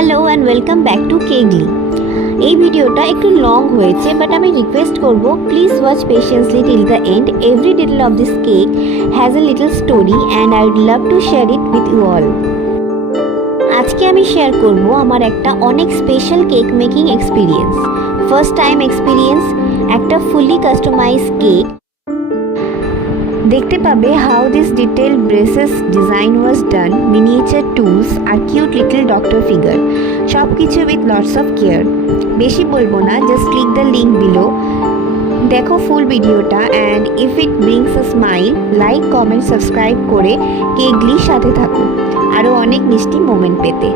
Hello and welcome back to কেগলি। এই ভিডিওটা একটু লং হয়েছে, বাট আমি রিকোয়েস্ট করব please watch patiently till the end. Every detail of this cake has a little story and I would love to share it with you all. আজকে আমি share করব আমার একটা অনেক special cake making experience, first time experience, একটা fully customise cake. দেখতে পাবে how this detail braces design was done, miniature tools R cute little doctor figure, সব কিছু উইথ লটস অফ কেয়ার। বেশি বলবো না, just click the link below, দেখো ফুল ভিডিওটা, and if it brings a smile, like comment subscribe করে কেগলির সাথে থাকো আরও অনেক মিষ্টি মোমেন্ট পেতে।